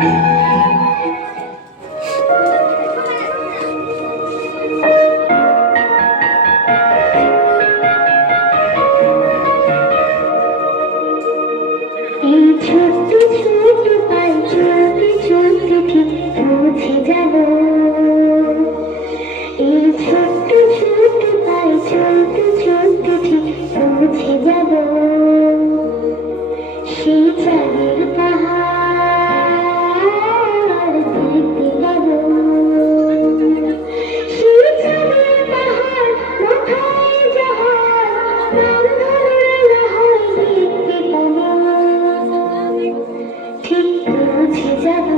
এই ছোট্ট ছোট্ট পায়ে চলতে চলতে ঠিক পৌঁছে যাব। এই ছোট্ট ছোট্ট পায়ে চলতে চলতে ঠিক পৌঁছে যাব। সেই চাঁদের পাহাড় দেখতে যাব। সেই চাঁদের পাহাড় মাথায় জাহাজ নাম ধরে লাহাই দেখতে পাব। ঠিক পৌঁছে যাব।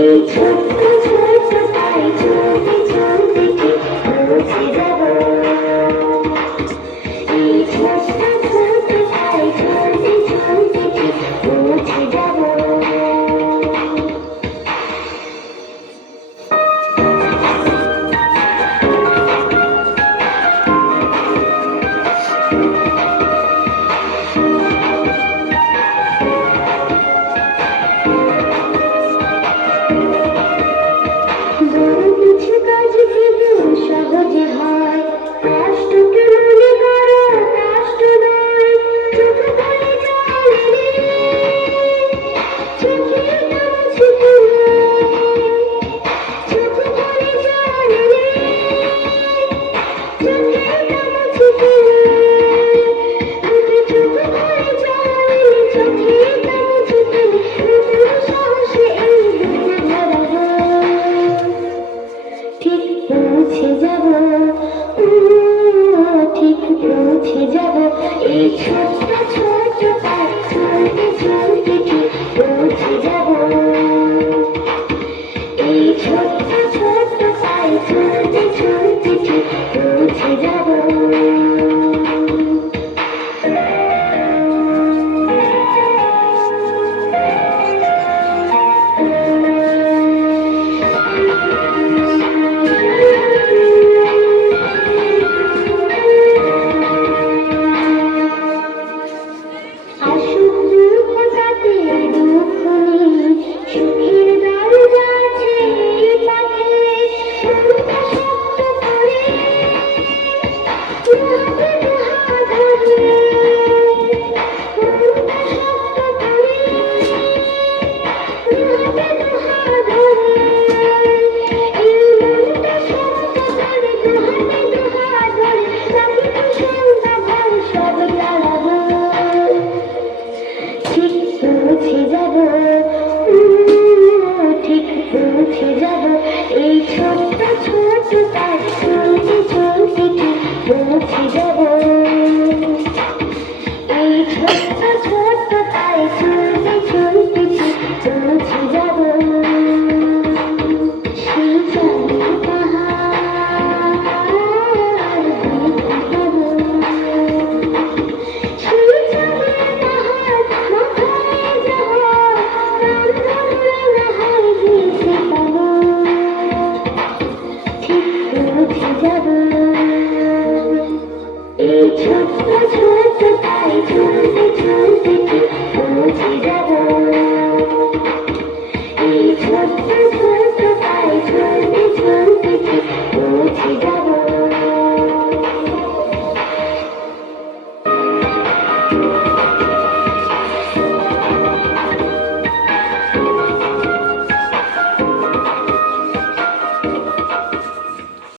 এই ছোট্ট ছোট্ট পায়ে চলতে চলতে ঠিক পৌঁছে যাব। এই ছোট্ট ছোট্ট পায়ে চলতে চলতে ঠিক পৌঁছে যাব। কিছু কাজ কিন্তু সহজে হয়, কষ্টকে মনে করো কষ্ট নয়। চোখ ভরে জল এলে চোখের কাছে ফিরে, চোখ ভরে জল এলে চোখের কাছে ফিরে, চোখ ভরে জল এলে চোখের কাছে ফিরে, নতুন সাহসে এই দুনিয়া ভরাবো। ঠিক পৌঁছে যাব, ঠিক পৌঁছে যাব। এই ছোট্ট ছোট্ট পায়ে চলতে চলতে ঠিক পৌঁছে যাব। এই ছোট্ট ছোট্ট পায়ে চলতে চলতে ঠিক পৌঁছে যাব। সুখের দরজা আছে পথে, মনটা শক্ত করে দুহাতে দুহাত ধরে, মনটা শক্ত করে দুহাতে দুহাত ধরে, এই মনটা শক্ত করে দুহাতে দুহাত ধরে, রাতে তো সন্ধ্যা ভোর সব দাঁড়াবো। ঠিক পৌঁছে যাব, ঠিক পৌঁছে যাব। এই ছোট্ট ছোট্ট পায়ে চলতে চলতে ঠিক পৌঁছে যাব। এই ছোট্ট